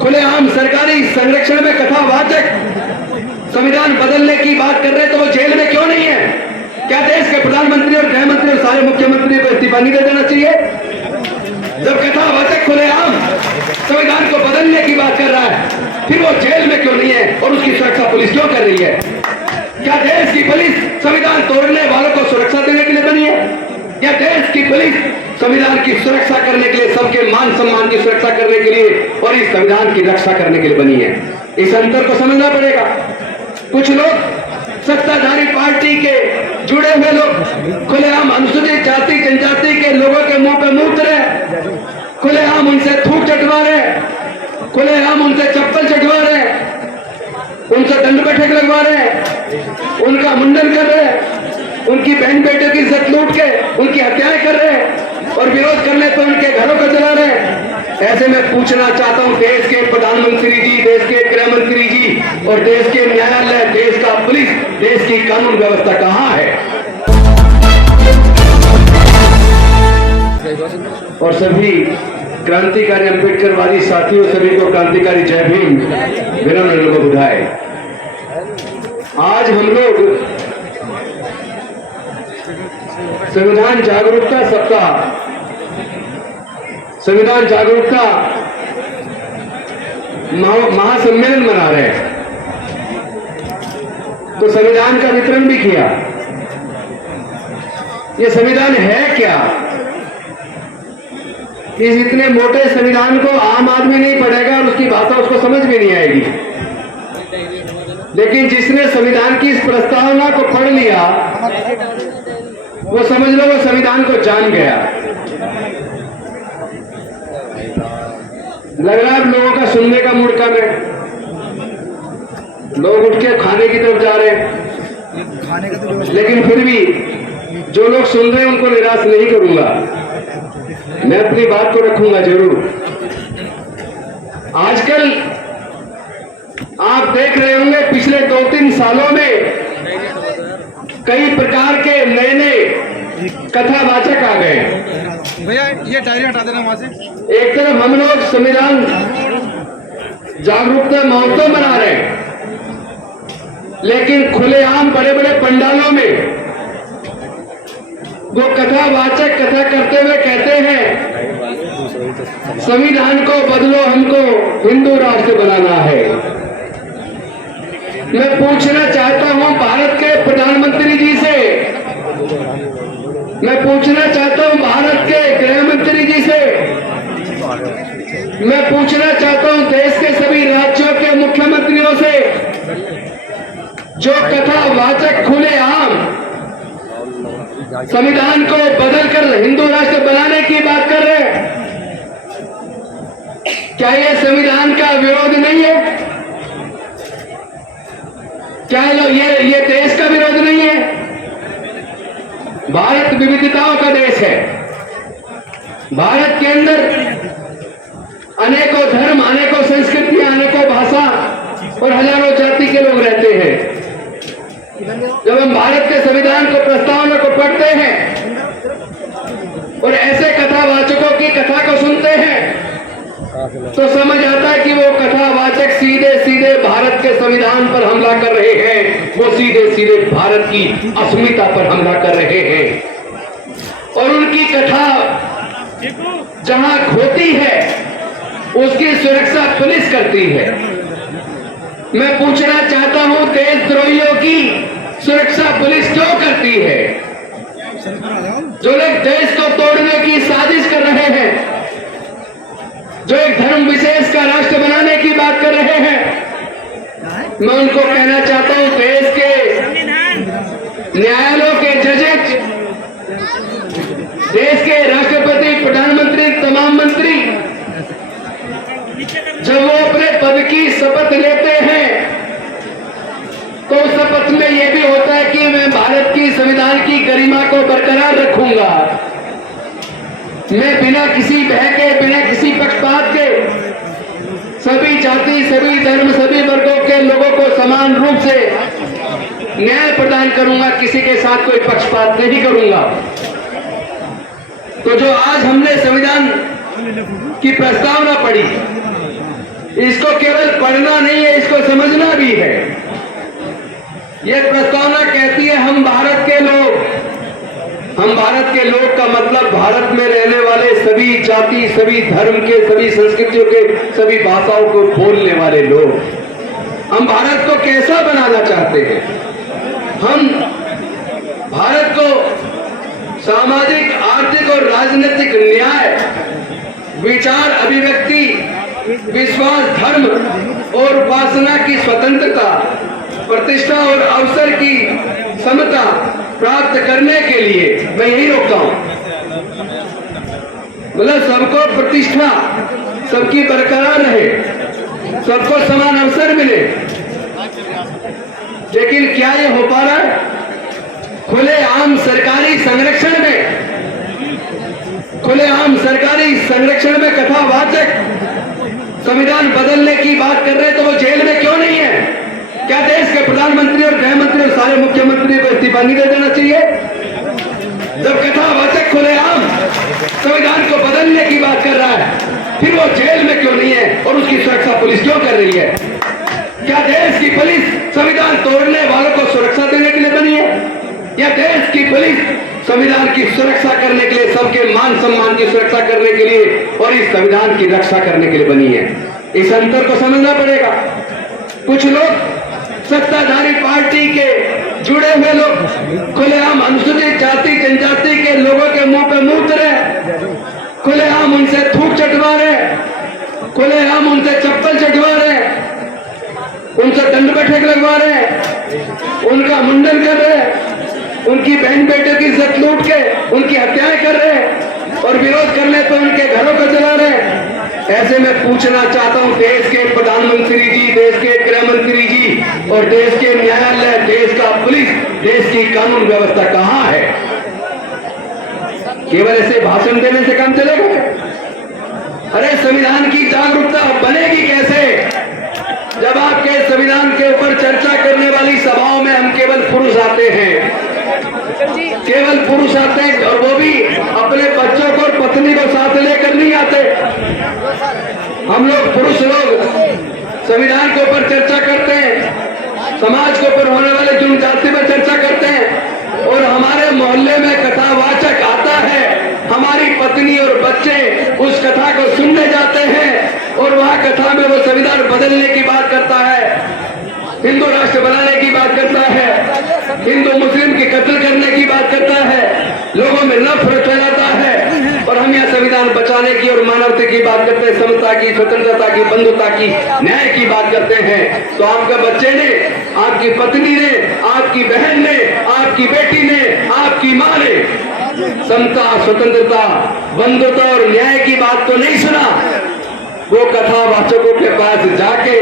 खुलेआम सरकारी संरक्षण में कथावाचक संविधान बदलने की बात कर रहे हैं, तो वो जेल में क्यों नहीं है? क्या देश के प्रधानमंत्री और गृह मंत्री और सारे मुख्यमंत्री को इस्तीफा नहीं दे देना चाहिए? जब कथावाचक खुलेआम संविधान को बदलने की बात कर रहा है, फिर वो जेल में क्यों नहीं है और उसकी सुरक्षा पुलिस क्यों कर रही है? क्या देश की पुलिस संविधान तोड़ने वालों को सुरक्षा देने के लिए बनी है, या देश की पुलिस संविधान की सुरक्षा करने के लिए, सबके मान सम्मान की सुरक्षा करने के लिए और इस संविधान की रक्षा करने के लिए बनी है? इस अंतर को समझना पड़ेगा। कुछ लोग सत्ताधारी पार्टी के जुड़े हुए लोग खुलेआम अनुसूचित जाति जनजाति के लोगों के मुंह पे मूत रहे, खुलेआम उनसे थूक चटवा रहे, खुलेआम उनसे चप्पल चटवा रहे, उनसे दंड बैठक लगवा रहे, उनका मुंडन कर रहे, उनकी बहन बेटियों की इज्जत लूट के उनकी हत्याएं कर रहे और विरोध करने पर उनके घरों को जला रहे। ऐसे में पूछना चाहता हूं, देश के प्रधानमंत्री जी, देश के गृह मंत्री जी और देश के न्यायालय, देश का पुलिस, देश की कानून व्यवस्था कहां है? और सभी क्रांतिकारी अम्बेडकरवादी साथियों, सभी को क्रांतिकारी जय भीम, विनम्र लोग बुधाए। आज हम लोग संविधान जागरूकता सप्ताह, संविधान जागरूकता महासम्मेलन मना रहे हैं, तो संविधान का वितरण भी किया। ये संविधान है क्या? इस इतने मोटे संविधान को आम आदमी नहीं पढ़ेगा और उसकी भाषा उसको समझ भी नहीं आएगी, लेकिन जिसने संविधान की इस प्रस्तावना को पढ़ लिया वो समझ लो वो संविधान को जान गया। लग रहा है लोगों का सुनने का मूड कम है, लोग उठ के खाने की तरफ जा रहे हैं, लेकिन फिर भी जो लोग सुन रहे हैं उनको निराश नहीं करूंगा, मैं अपनी बात को रखूंगा जरूर। आजकल आप देख रहे होंगे पिछले 2-3 सालों में कई प्रकार के नए नए कथावाचक आ गए। भैया ये डायरी हटा देना वहां से। एक तरफ हम लोग संविधान जागरूकता महोत्सव मना रहे हैं, लेकिन खुलेआम बड़े बड़े पंडालों में वो कथावाचक कथा करते हुए कहते हैं संविधान को बदलो, हमको हिंदू राष्ट्र बनाना है। मैं पूछना चाहता हूं भारत के प्रधानमंत्री जी से, मैं पूछना चाहता हूं भारत के गृह मंत्री जी से, मैं पूछना चाहता हूं देश के सभी राज्यों के मुख्यमंत्रियों से, जो कथावाचक खुलेआम संविधान को बदलकर हिंदू राष्ट्र बनाने की बात कर रहे हैं, क्या ये संविधान का विरोध नहीं है? क्या ये देश का विरोध नहीं है? भारत विविधताओं का देश है। भारत के अंदर अनेकों धर्म, अनेकों संस्कृतियां, अनेकों भाषा और हजारों जाति के लोग रहते हैं। जब हम भारत के संविधान को, प्रस्तावना को पढ़ते हैं और ऐसे कथावाचकों की कथा को सुनते हैं तो समझ आता है कि वो कथावाचक सीधे सीधे भारत के संविधान पर हमला कर रहे हैं, वो सीधे सीधे भारत की अस्मिता पर हमला कर रहे हैं। और उनकी कथा जहां होती है उसकी सुरक्षा पुलिस करती है। मैं पूछना चाहता हूं देशद्रोहियों की सुरक्षा पुलिस क्यों करती है? जो लोग देश को तोड़ने की साजिश कर रहे हैं, जो एक धर्म विशेष का राष्ट्र बनाने की बात कर रहे हैं, मैं उनको कहना चाहता हूं देश के न्यायालयों के जजेस, देश के राष्ट्रपति, प्रधानमंत्री, तमाम मंत्री जब वो अपने पद की शपथ लेते हैं तो शपथ में यह भी होता है कि मैं भारत की संविधान की गरिमा को बरकरार रखूंगा, मैं बिना किसी भय के, बिना किसी पक्षपात के सभी जाति, सभी धर्म, सभी वर्गों के लोगों को समान रूप से न्याय प्रदान करूंगा, किसी के साथ कोई पक्षपात नहीं करूंगा। तो जो आज हमने संविधान की प्रस्तावना पढ़ी। इसको केवल पढ़ना नहीं है, इसको समझना भी है। यह प्रस्तावना कहती है हम भारत के लोग का मतलब भारत में रहने वाले सभी जाति, सभी धर्म के, सभी संस्कृतियों के, सभी भाषाओं को बोलने वाले लोग। हम भारत को कैसा बनाना चाहते हैं? हम भारत को सामाजिक, आर्थिक और राजनीतिक न्याय, विचार अभिव्यक्ति, विश्वास, धर्म और उपासना की स्वतंत्रता, प्रतिष्ठा और अवसर की समता प्राप्त करने के लिए मैं यही रोकता हूं। मतलब सबको प्रतिष्ठा, सबकी बरकरार रहे, सबको समान अवसर मिले। लेकिन क्या ये हो पा रहा है? खुलेआम सरकारी संरक्षण में कथावाचक संविधान बदलने की बात कर रहे हैं, तो वो जेल में क्यों नहीं है? क्या देश के प्रधानमंत्री और गृह मंत्री और सारे मुख्यमंत्री को इस्तीफा नहीं दे देना चाहिए? जब कथावाचक खुलेआम संविधान को बदलने की बात कर रहा है, फिर वो जेल में क्यों नहीं है और उसकी सुरक्षा पुलिस क्यों कर रही है? क्या देश की पुलिस संविधान तोड़ने वालों को सुरक्षा देने के लिए बनी है, या देश की पुलिस संविधान की सुरक्षा करने के लिए, सबके मान सम्मान की सुरक्षा करने के लिए और इस संविधान की रक्षा करने के लिए बनी है? इस अंतर को समझना पड़ेगा। कुछ लोग सत्ताधारी पार्टी के जुड़े हुए लोग खुलेआम अनुसूचित जाति जनजाति के लोगों के मुंह पे मूत रहे, खुलेआम उनसे थूक चटवा रहे, खुलेआम उनसे चप्पल चटवा रहे, उनसे दंड बैठक लगवा रहे, उनका मुंडन कर रहे, उनकी बहन बेटे की इज्जत लूट के उनकी हत्याएं कर रहे और विरोध करने तो उनके घरों को जला रहे। ऐसे में पूछना चाहता हूं, देश के प्रधानमंत्री जी, देश के गृह मंत्री जी और देश के न्यायालय, देश का पुलिस, देश की कानून व्यवस्था कहां है? केवल ऐसे भाषण देने से काम चलेगा? अरे संविधान की जागरूकता बनेगी कैसे जब आपके संविधान के ऊपर चर्चा करने वाली सभाओं में हम केवल पुरुष आते हैं, केवल पुरुष आते हैं, और वो भी अपने बच्चों को और पत्नी को साथ लेकर नहीं आते। हम लोग पुरुष लोग संविधान के ऊपर चर्चा करते हैं, समाज के ऊपर होने वाले जुर्म जाति पर चर्चा करते हैं, और हमारे मोहल्ले में कथावाचक आता है, हमारी पत्नी और बच्चे उस कथा को सुनने जाते हैं और वहां कथा में वो संविधान बदलने की बात करता है, हिंदू राष्ट्र बनाने की बात करता है, हिंदू मुस्लिम की कत्ल करने की बात करता है, लोगों में नफरत फैलाता है, और हम यह संविधान बचाने की और मानवता की बात करते हैं, समता की, स्वतंत्रता की, बंधुता की, न्याय की बात करते हैं। तो आपके बच्चे ने, आपकी पत्नी ने, आपकी बहन ने, आपकी बेटी ने, आपकी माँ ने समता, स्वतंत्रता, बंधुता और न्याय की बात तो नहीं सुना। वो कथावाचकों के पास जाके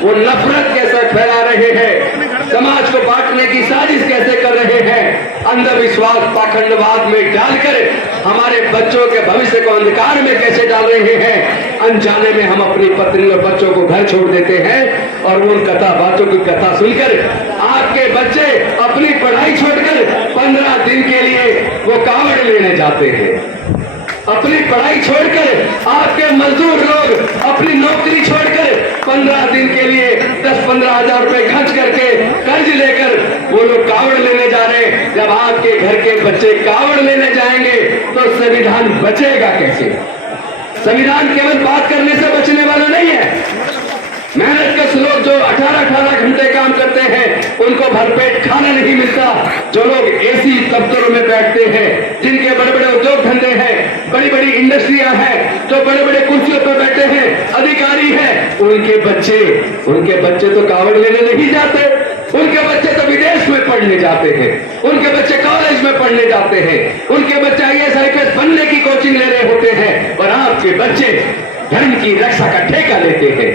वो नफरत कैसे फैला रहे हैं, समाज को बांटने की साजिश कैसे कर रहे हैं, अंधविश्वास, पाखंडवाद में डालकर हमारे बच्चों के भविष्य को अंधकार में कैसे डाल रहे हैं। अनजाने में हम अपनी पत्नी और बच्चों को घर छोड़ देते हैं और उन कथावाचकों की कथा सुनकर आपके बच्चे अपनी पढ़ाई छोड़कर 15 दिन के लिए वो कावड़ लेने जाते हैं। अपनी पढ़ाई छोड़कर आपके मजदूर लोग अपनी नौकरी छोड़कर 15 दिन के लिए 10-15 हजार रुपए खर्च करके कर्ज लेकर वो लोग कावड़ लेने जा रहे हैं। जब आपके घर के बच्चे कावड़ लेने जाएंगे तो संविधान बचेगा कैसे? संविधान केवल बात करने से बचने वाला नहीं है। मेहनत कश लोग जो 18-18 घंटे काम करते हैं उनको भरपेट खाना नहीं मिलता। जो लोग एसी दफ्तरों में बैठते हैं, जिनके बड़े बड़े उद्योग धंधे हैं, बड़ी बड़ी इंडस्ट्रियां हैं, जो बड़े बड़े कुर्सियों पर बैठे हैं, अधिकारी हैं, उनके बच्चे तो कावड़ लेने नहीं जाते। उनके बच्चे तो विदेश में पढ़ने जाते हैं, उनके बच्चे कॉलेज में पढ़ने जाते हैं, उनके बच्चे IAS IPS बनने की कोचिंग ले रहे होते हैं, और आपके बच्चे धर्म की रक्षा का ठेका लेते हैं।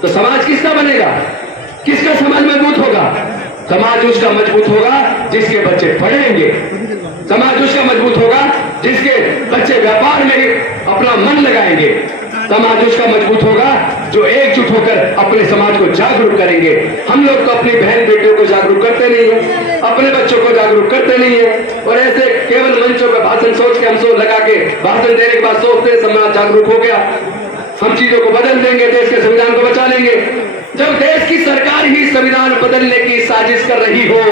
तो समाज किसका बनेगा? किसका समाज मजबूत होगा? समाज उसका मजबूत होगा जिसके बच्चे पढ़ेंगे। समाज उसका मजबूत होगा जिसके बच्चे व्यापार में अपना मन लगाएंगे। समाज उसका मजबूत होगा जो एकजुट होकर अपने समाज को जागरूक करेंगे। हम लोग तो अपनी बहन बेटियों को जागरूक करते नहीं है, अपने बच्चों को जागरूक करते नहीं है, और ऐसे केवल मंचों पर भाषण सोच के हम सो लगा के भाषण देने के बाद सोचते हैं समाज जागरूक हो गया, हम चीजों को बदल देंगे, देश के संविधान को बचा लेंगे। जब देश की सरकार ही संविधान बदलने की साजिश कर रही हो,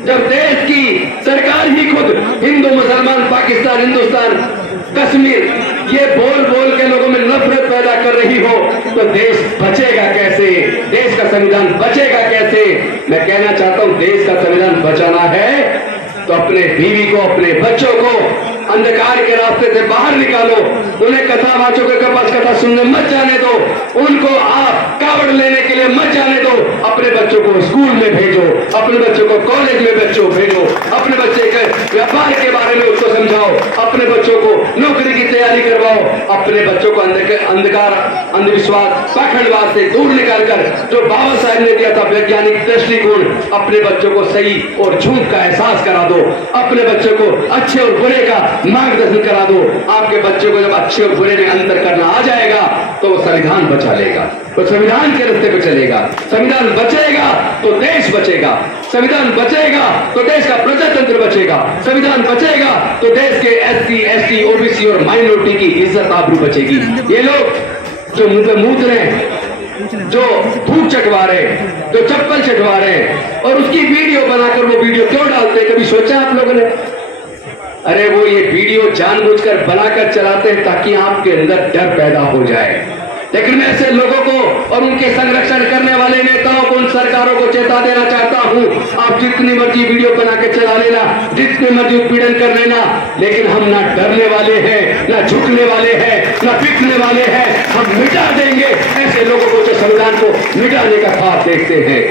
जब देश की सरकार ही खुद हिंदू मुसलमान पाकिस्तान हिंदुस्तान कश्मीर ये बोल बोल के लोगों में नफरत पैदा कर रही हो, तो देश बचेगा कैसे, देश का संविधान बचेगा कैसे। मैं कहना चाहता हूं देश का संविधान बचाना है तो अपने बीवी को अपने बच्चों को अंधकार के रास्ते से बाहर निकालो, उन्हें कथावाचकों के पास कथा सुनने मत जाने दो, उनको आप कावड़ लेने के लिए मत जाने दो। अपने बच्चों को स्कूल में भेजो, अपने बच्चों को कॉलेज में बच्चों भेजो, अपने बच्चे के व्यापार के बारे में उसको समझाओ, अपने बच्चों को नौकरी की तैयारी करवाओ, अपने बच्चों को अंधकार अंधविश्वास पाखंडवाद से दूर निकालकर जो बाबा साहब ने दिया था वैज्ञानिक दृष्टिकोण, अपने बच्चों को सही और झूठ का एहसास करा दो, अपने बच्चों को अच्छे और बुरे का मार्गदर्शन करा दो। आपके बच्चे को जब अच्छे और बुरे में अंतर करना आ जाएगा तो वो संविधान बचा लेगा, तो संविधान के रास्ते पे चलेगा। संविधान बचेगा तो देश बचेगा, संविधान बचेगा तो देश का प्रजातंत्र बचेगा, संविधान बचेगा तो देश के SC ST OBC और माइनॉरिटी की इज्जत आबरू बचेगी। ये लोग जो मुंह पे मूत रहे हैं, जो धूप चटवा रहे हैं, जो चप्पल चटवा रहे हैं और उसकी वीडियो बनाकर वो वीडियो क्यों डालते हैं, कभी सोचा आप लोगों ने? अरे वो ये वीडियो जानबूझकर बनाकर चलाते हैं ताकि आपके अंदर डर पैदा हो जाए। लेकिन मैं ऐसे लोगों को और उनके संरक्षण करने वाले नेताओं को, उन सरकारों को चेता देना चाहता हूं, आप जितनी मर्जी वीडियो बना के चला लेना, जितने मर्जी उत्पीड़न कर लेना, लेकिन हम ना डरने वाले हैं, ना झुकने वाले हैं, ना बिकने वाले हैं। हम मिटा देंगे ऐसे लोगों को जो संविधान को मिटाने का ख्वाब देखते हैं।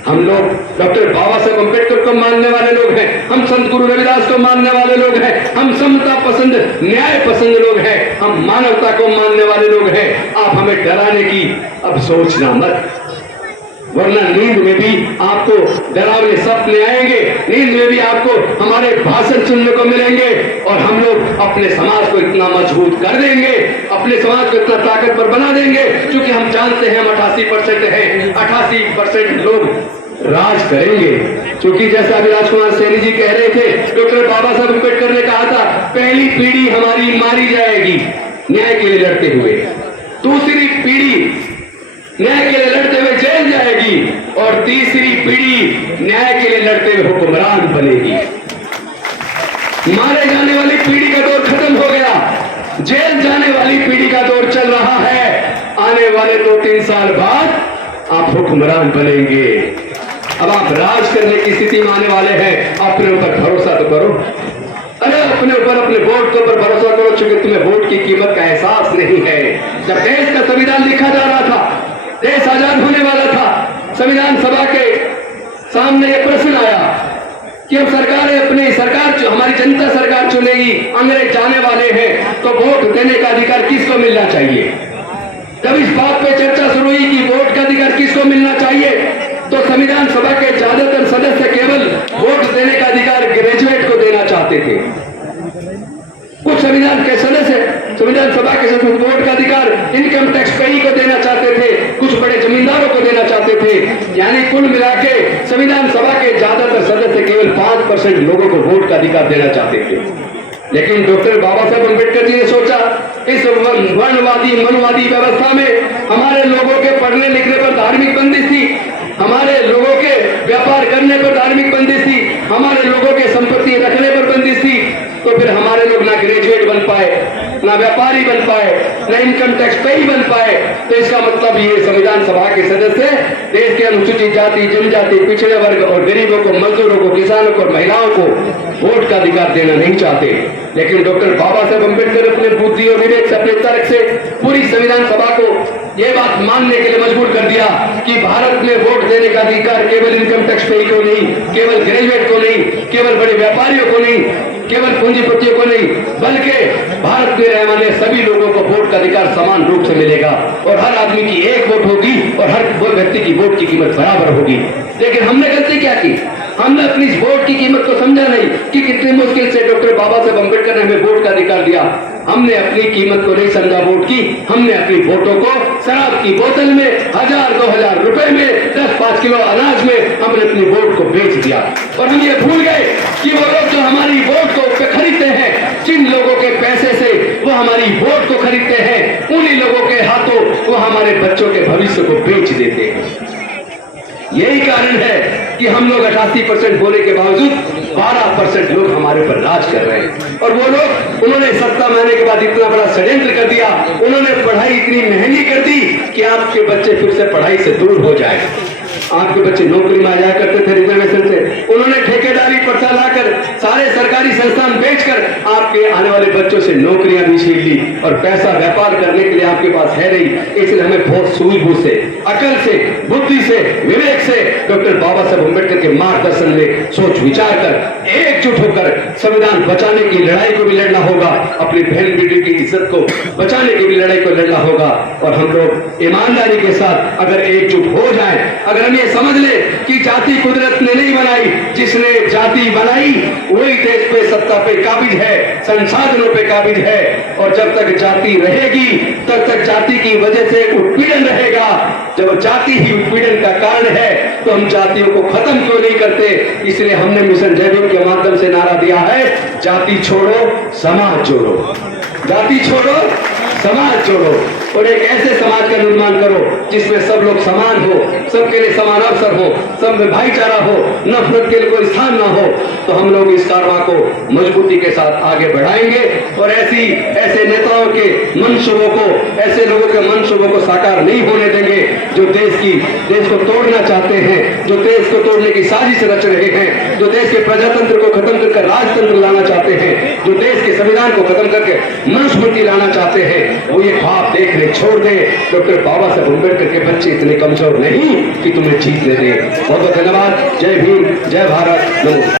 हम लोग डॉक्टर बाबा साहब अम्बेडकर को मानने वाले लोग हैं, हम संत गुरु रविदास को मानने वाले लोग हैं, हम समता पसंद न्याय पसंद लोग हैं, हम मानवता को मानने वाले लोग हैं। आप हमें डराने की अब सोचना मत, वरना नींद में भी आपको डरावने सपने आएंगे, नींद में भी आपको हमारे भाषण सुनने को मिलेंगे और हम लोग अपने समाज को इतना मजबूत कर देंगे, अपने समाज को इतना ताकतवर बना देंगे, क्योंकि हम जानते हैं हम 88% हैं, 88% लोग राज करेंगे। क्योंकि जैसा अभी राजकुमार सैनी जी कह रहे थे, डॉक्टर बाबा साहब अम्बेडकर ने कहा था पहली पीढ़ी हमारी मारी जाएगी न्याय के लिए लड़ते हुए, दूसरी पीढ़ी न्याय के लिए लड़ते हुए जेल जाएगी और तीसरी पीढ़ी न्याय के लिए लड़ते हुए हुक्मरान बनेगी। मारे जाने वाली पीढ़ी का दौर खत्म हो गया, जेल जाने वाली पीढ़ी का दौर चल रहा है। आने वाले 2-3 साल बाद आप हुक्मरान बनेंगे। अब आप राज करने की स्थिति में आने वाले हैं, अपने ऊपर भरोसा तो करो। अरे अपने ऊपर अपने वोट के ऊपर भरोसा करो, क्योंकि तुम्हें वोट की कीमत का एहसास नहीं है। जब देश का संविधान लिखा जा रहा था, देश आजाद होने वाला था, संविधान सभा के सामने यह प्रश्न आया कि अब सरकारें अपनी सरकार हमारी जनता सरकार चुनेगी, अंग्रेज जाने वाले हैं, तो वोट देने का अधिकार किसको मिलना चाहिए। जब इस बात पे चर्चा शुरू हुई कि वोट का अधिकार किसको मिलना चाहिए, तो संविधान सभा के ज्यादातर सदस्य केवल वोट देने का अधिकार ग्रेजुएट को देना चाहते थे। कुछ संविधान के सदस्य, संविधान सभा के सदस्य वोट का अधिकार इनकम टैक्स पेई को देना चाहते थे, कुछ बड़े जमींदारों को देना चाहते थे। यानी कुल मिला के संविधान सभा के ज्यादातर सदस्य केवल 5% लोगों को वोट का अधिकार देना चाहते थे। लेकिन डॉक्टर बाबा साहब अम्बेडकर जी ने सोचा इस वर्णवादी मनवादी व्यवस्था में हमारे लोगों के पढ़ने लिखने पर धार्मिक बंदिश थी, हमारे लोगों के व्यापार करने पर धार्मिक बंदिश थी, हमारे लोगों के संपत्ति रखने पर बंदिश थी। तो फिर हमारे लोग ना ग्रेजुएट बन पाए, ना व्यापारी बन पाए, ना इनकम टैक्स पेई बन पाए। तो इसका मतलब ये संविधान सभा के सदस्य देश के अनुसूचित जाति, जनजाति, पिछड़े वर्ग और गरीबों को, मजदूरों को, किसानों को और महिलाओं को वोट का अधिकार देना नहीं चाहते। लेकिन डॉक्टर बाबा साहब अम्बेडकर अपने बुद्धि और विवेक से, अपने तर्क से पूरी संविधान सभा को यह बात मानने के लिए मजबूर कर दिया कि भारत में वोट देने का अधिकार केवल इनकम टैक्स पेई को नहीं, केवल ग्रेजुएट को नहीं, केवल बड़े व्यापारियों को नहीं, केवल पूंजीपतियों को नहीं, बल्कि भारत में रहने वाले सभी लोगों को वोट का अधिकार समान रूप से मिलेगा और हर आदमी की एक वोट होगी और हर व्यक्ति की वोट की कीमत बराबर होगी। लेकिन हमने गलती क्या की? हमने अपनी इस वोट की कीमत को समझा नहीं कि कितनी मुश्किल से डॉक्टर बाबा साहब अम्बेडकर ने हमें वोट का अधिकार दिया। हमने अपनी कीमत को नहीं समझा वोट की। हमने अपनी वोटों को शराब की बोतल में 1000-2000 रुपए में 10-5 किलो अनाज में हमने अपनी वोट को बेच दिया। और हम ये भूल गए कि वो लोग जो हमारी वोट को खरीदते हैं, जिन लोगों के पैसे से वो हमारी वोट को खरीदते हैं, उन्हीं लोगों के हाथों वो हमारे बच्चों के भविष्य को बेच देते हैं। यही कारण है कि हम लोग 88% होने के बावजूद 12% लोग हमारे पर राज कर रहे हैं। और वो लोग, उन्होंने सत्ता में आने के बाद इतना बड़ा षड्यंत्र कर दिया, उन्होंने पढ़ाई इतनी महंगी कर दी कि आपके बच्चे फिर से पढ़ाई से दूर हो जाए। आपके बच्चे नौकरी में आ जाया करते थे रिजर्वेशन से, उन्होंने ठेकेदारी प्रथा लाकर सारे सरकारी संस्थान बेचकर आपके आने वाले बच्चों से नौकरियां भी छीन ली और पैसा व्यापार करने के लिए आपके पास है नहीं। इसलिए हमें बहुत सूझबूझ से, अकल से, बुद्धि से, विवेक से डॉक्टर बाबा साहब अम्बेडकर के मार्गदर्शन में सोच विचार कर एकजुट होकर संविधान बचाने की लड़ाई को भी लड़ना होगा, अपनी बहन बेटी की इज्जत को बचाने की भी लड़ाई को लड़ना होगा। और हम लोग ईमानदारी के साथ अगर एकजुट हो जाए, अगर हम ये समझ ले कि जाति कुदरत ने नहीं बनाई, जिसने जाति बनाई वही देश पे सत्ता पे काबिज है, संसाधनों पे काबिज है। और जब तक जाति रहेगी तब तक जाति की वजह से उत्पीड़न रहेगा। जब जाति ही उत्पीड़न का कारण है तो हम जातियों को खत्म क्यों नहीं करते? इसलिए हमने मिशन जय भीम के माध्यम से नारा दिया है, जाति छोड़ो समाज जोड़ो, जाति छोड़ो समाज जोड़ो, और एक ऐसे समाज का निर्माण करो जिसमें सब लोग समान हो, सबके लिए समान अवसर हो, सब में भाईचारा हो, नफरत के लिए कोई स्थान ना हो। तो हम लोग इस कारवां को मजबूती के साथ आगे बढ़ाएंगे और ऐसे नेताओं के मंसूबों को, ऐसे लोगों के मंसूबों को साकार नहीं होने देंगे जो देश को तोड़ना चाहते हैं, जो देश को तोड़ने की साजिश रच रहे हैं, जो देश के प्रजातंत्र को खत्म करके राजतंत्र लाना चाहते हैं, जो देश के संविधान को खत्म करके मनुस्मृति लाना चाहते हैं। वो ये ख्वाब देखने छोड़ दे। डॉक्टर बाबा साहब अम्बेडकर के बच्चे इतने कमजोर नहीं कि तुम्हें जीतने दे। बहुत बहुत धन्यवाद। जय भीम, जय भारत, नमस्कार।